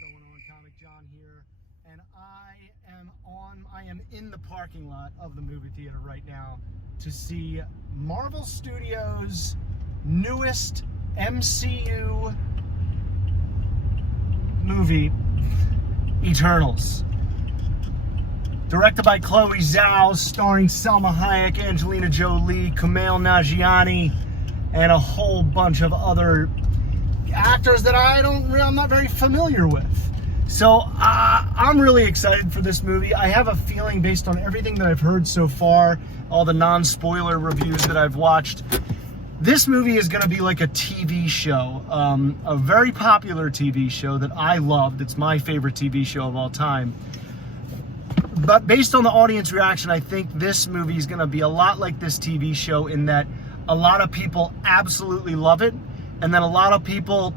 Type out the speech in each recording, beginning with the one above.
going on? Comic John here, and I am in the parking lot of the movie theater right now to see Marvel Studios' newest MCU movie, Eternals. Directed by Chloe Zhao, starring Selma Hayek, Angelina Jolie, Kumail Nanjiani, and a whole bunch of other actors that I'm not very familiar with. So I'm really excited for this movie. I have a feeling, based on everything that I've heard so far, all the non-spoiler reviews that I've watched, this movie is going to be like a TV show, a very popular TV show that I loved. It's my favorite TV show of all time. But based on the audience reaction, I think this movie is going to be a lot like this TV show in that a lot of people absolutely love it, and then a lot of people,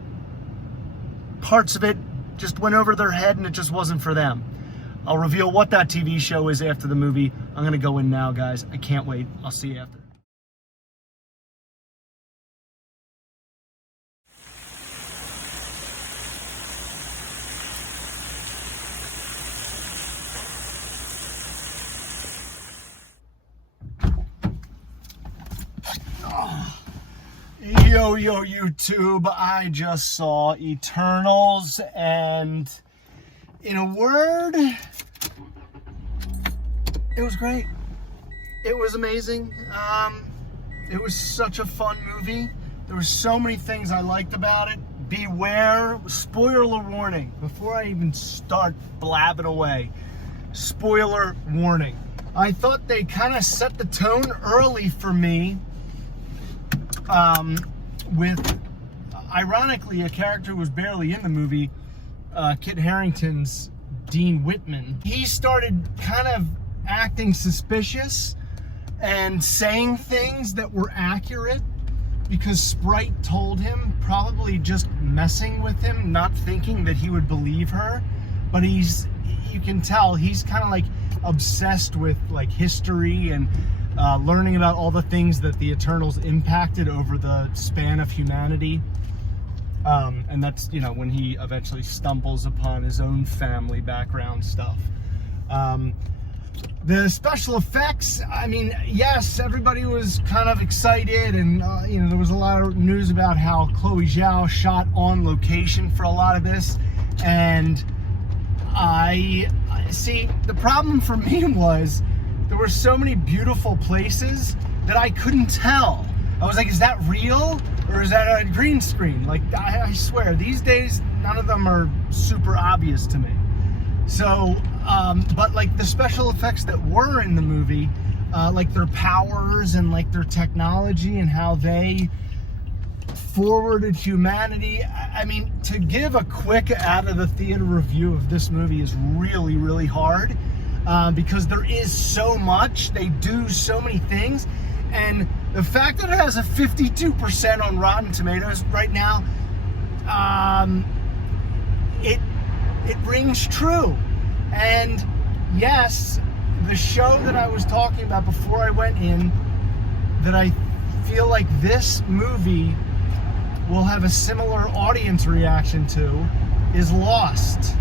parts of it just went over their head and it just wasn't for them. I'll reveal what that TV show is after the movie. I'm going to go in now, guys. I can't wait. I'll see you after. Yo, YouTube, I just saw Eternals, and in a word, it was great. It was amazing. It was such a fun movie. There were so many things I liked about it. Beware, spoiler warning, before I even start blabbing away. Spoiler warning. I thought they kind of set the tone early for me. With, ironically, a character who was barely in the movie, Kit Harington's Dean Whitman. He started kind of acting suspicious and saying things that were accurate because Sprite told him, probably just messing with him, not thinking that he would believe her. But you can tell he's kind of like obsessed with like history and learning about all the things that the Eternals impacted over the span of humanity. And that's, you know, when he eventually stumbles upon his own family background stuff. The special effects, I mean, yes, everybody was kind of excited, and, you know, there was a lot of news about how Chloe Zhao shot on location for a lot of this. And see, the problem for me was, there were so many beautiful places that I couldn't tell. I was like, is that real? Or is that a green screen? Like, I swear, these days, none of them are super obvious to me. So, but like the special effects that were in the movie, like their powers and like their technology and how they forwarded humanity. I mean, to give a quick out of the theater review of this movie is really, really hard. Because there is so much, they do so many things, and the fact that it has a 52% on Rotten Tomatoes right now, it rings true. And yes, the show that I was talking about before I went in, that I feel like this movie will have a similar audience reaction to, is Lost.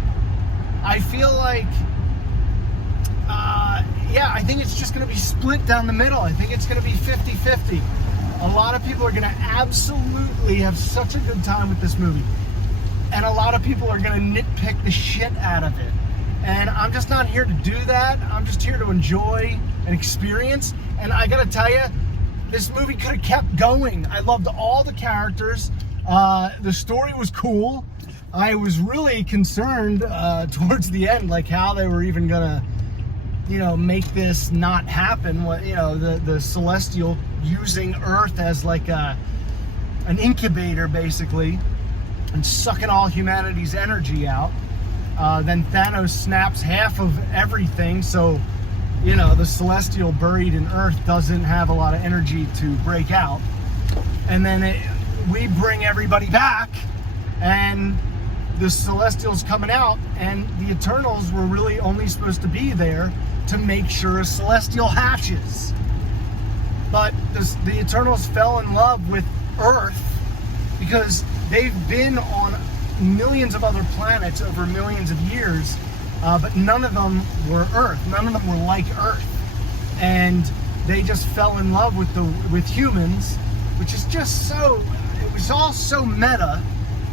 I feel like yeah, I think it's just going to be split down the middle. I think it's going to be 50-50. A lot of people are going to absolutely have such a good time with this movie. And a lot of people are going to nitpick the shit out of it. And I'm just not here to do that. I'm just here to enjoy and experience. And I got to tell you, this movie could have kept going. I loved all the characters. The story was cool. I was really concerned towards the end, like how they were even going to, you know, make this not happen. You know, the Celestial using Earth as like an incubator, basically, and sucking all humanity's energy out. Then Thanos snaps half of everything, so, you know, the Celestial buried in Earth doesn't have a lot of energy to break out. And then we bring everybody back, and the Celestial's coming out, and the Eternals were really only supposed to be there to make sure a Celestial hatches. But the Eternals fell in love with Earth because they've been on millions of other planets over millions of years, but none of them were Earth. None of them were like Earth. And they just fell in love with humans, which is just so, it was all so meta,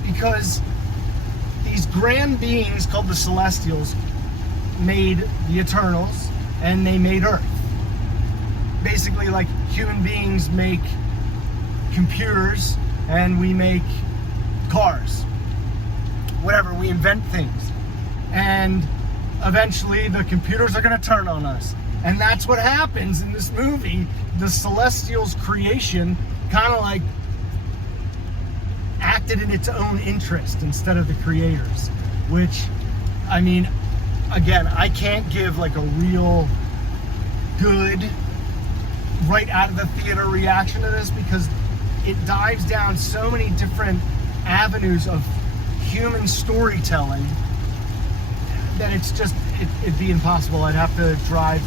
because these grand beings called the Celestials made the Eternals, and they made Earth. Basically, like, human beings make computers, and we make cars. Whatever, we invent things. And eventually the computers are going to turn on us. And that's what happens in this movie. The Celestials' creation kind of like acted in its own interest instead of the creators. Which, I mean, again, I can't give like a real good, right out of the theater reaction to this, because it dives down so many different avenues of human storytelling that it's just, it'd be impossible. I'd have to drive,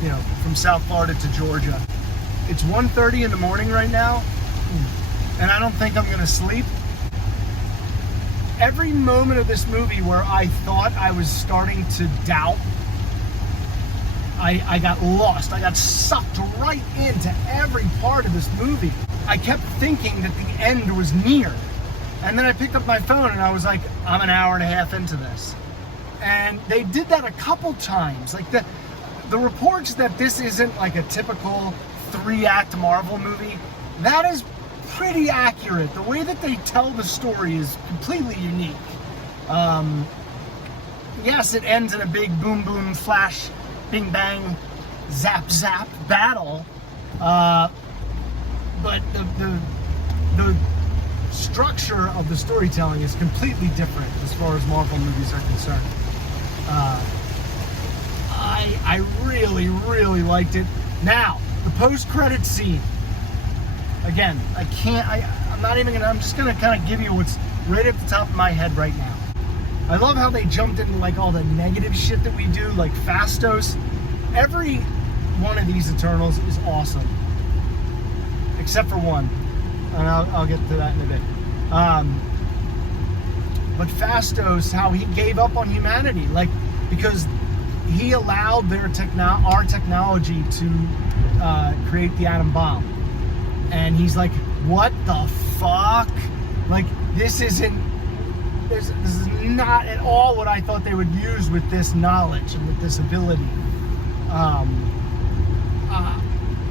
you know, from South Florida to Georgia. It's 1:30 in the morning right now, and I don't think I'm gonna sleep. Every moment of this movie where I thought I was starting to doubt, I got lost. I got sucked right into every part of this movie. I kept thinking that the end was near. And then I picked up my phone and I was like, I'm an hour and a half into this. And they did that a couple times. Like the reports that this isn't like a typical 3-act Marvel movie, that is pretty accurate. The way that they tell the story is completely unique. Yes, it ends in a big boom boom flash, bing bang, zap zap battle. But the structure of the storytelling is completely different as far as Marvel movies are concerned. I really, really liked it. Now, the post-credit scene. Again, I'm just gonna kind of give you what's right at the top of my head right now. I love how they jumped into like all the negative shit that we do, like Phastos. Every one of these Eternals is awesome. Except for one. And I'll get to that in a bit. But Phastos, how he gave up on humanity, like, because he allowed our technology to create the atom bomb. And he's like, what the fuck? Like, this is not at all what I thought they would use with this knowledge and with this ability.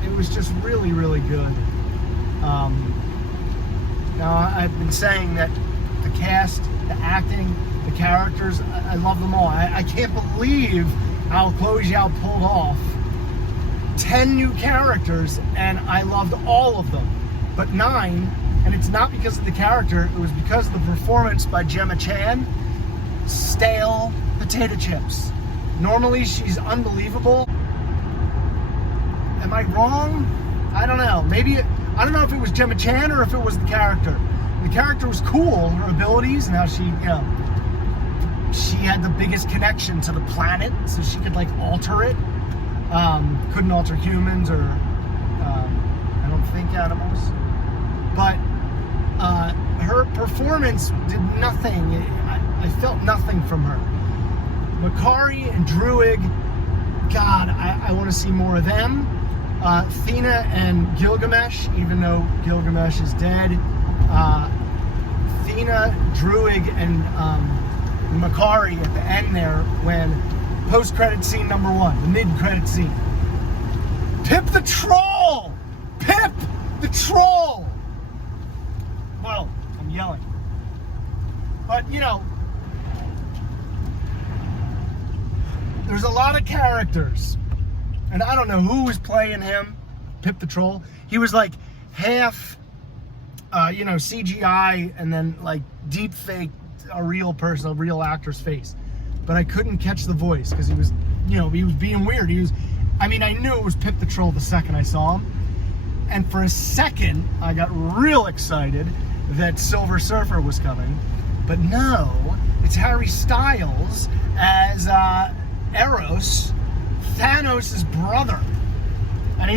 It was just really, really good. Now, I've been saying that the cast, the acting, the characters, I love them all. I can't believe how Chloe Zhao pulled off 10 new characters, and I loved all of them. But 9, and it's not because of the character, it was because of the performance by Gemma Chan. Stale potato chips. Normally, she's unbelievable. Am I wrong? I don't know. I don't know if it was Gemma Chan or if it was the character. The character was cool, her abilities, and how she, you know, she had the biggest connection to the planet, so she could, like, alter it. Couldn't alter humans or, I don't think, animals. But her performance did nothing. I felt nothing from her. Makari and Druig, God, I want to see more of them. Thena and Gilgamesh, even though Gilgamesh is dead. Thena, Druig, and Makari at the end there, when post-credit scene number 1, the mid-credit scene. Pip the Troll! Pip the Troll! Well, I'm yelling. But, you know, there's a lot of characters. And I don't know who was playing him, Pip the Troll. He was like half, CGI, and then like deep fake a real person, a real actor's face. But I couldn't catch the voice because he was, he was being weird. I knew it was Pip the Troll the second I saw him. And for a second, I got real excited that Silver Surfer was coming. But no, it's Harry Styles as Eros, Thanos' brother. And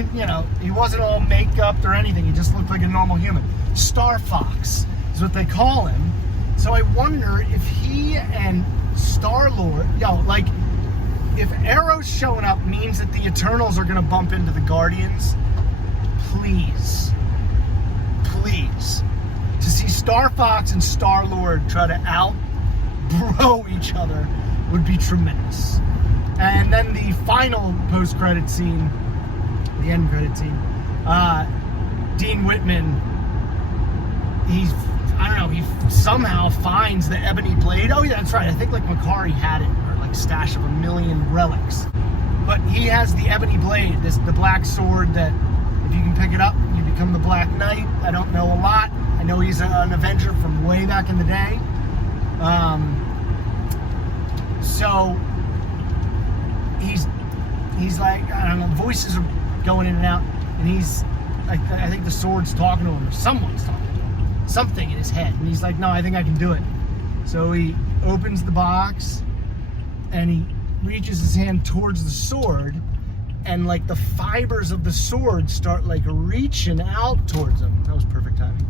he wasn't all make-upped or anything. He just looked like a normal human. Star Fox is what they call him. So I wonder if he and Star-Lord, like, if Arrow's showing up means that the Eternals are going to bump into the Guardians, please, to see Star Fox and Star-Lord try to out-bro each other would be tremendous. And then the final post-credit scene, the end credit scene, Dean Whitman, he somehow finds the ebony blade. Oh yeah, that's right. I think like Makari had it, or like stash of 1 million relics. But he has the ebony blade, the black sword that if you can pick it up, you become the Black Knight. I don't know a lot. I know he's an Avenger from way back in the day. So he's like, I don't know, voices are going in and out, and he's like, I think the sword's talking to him, or someone's talking to him, something in his head, and he's like, no, I think I can do it. So he opens the box, and he reaches his hand towards the sword, and like the fibers of the sword start like reaching out towards him. That was perfect timing.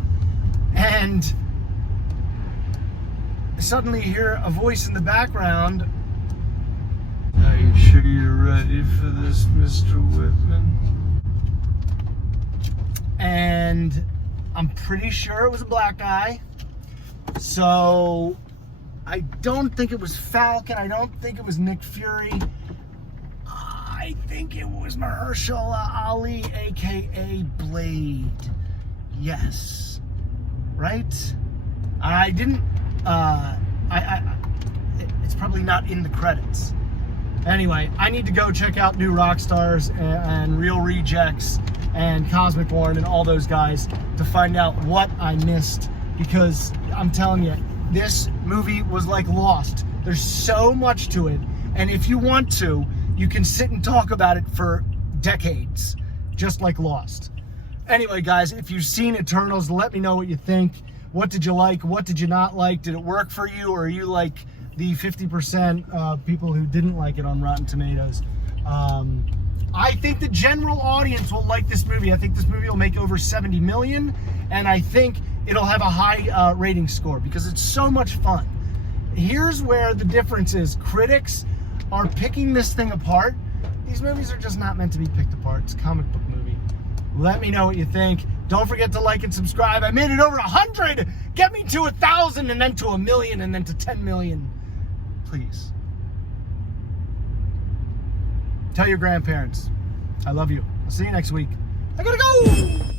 And suddenly you hear a voice in the background. Are you sure you're ready for this, Mr. Whitman? And I'm pretty sure it was a black guy. So I don't think it was Falcon. I don't think it was Nick Fury. I think it was Mahershala Ali, aka Blade. Yes. Right? I didn't, it's probably not in the credits. Anyway, I need to go check out New Rockstars and Real Rejects and Cosmic Warren and all those guys to find out what I missed, because I'm telling you, this movie was like Lost. There's so much to it, and if you want to, you can sit and talk about it for decades, just like Lost. Anyway, guys, if you've seen Eternals, let me know what you think. What did you like? What did you not like? Did it work for you? Or are you like the 50% people who didn't like it on Rotten Tomatoes? I think the general audience will like this movie. I think this movie will make over 70 million, and I think it'll have a high rating score because it's so much fun. Here's where the difference is. Critics are picking this thing apart. These movies are just not meant to be picked apart. It's a comic book movie. Let me know what you think. Don't forget to like and subscribe. I made it over 100. Get me to 1,000 and then to 1 million and then to 10 million. Please. Tell your grandparents. I love you. I'll see you next week. I gotta go!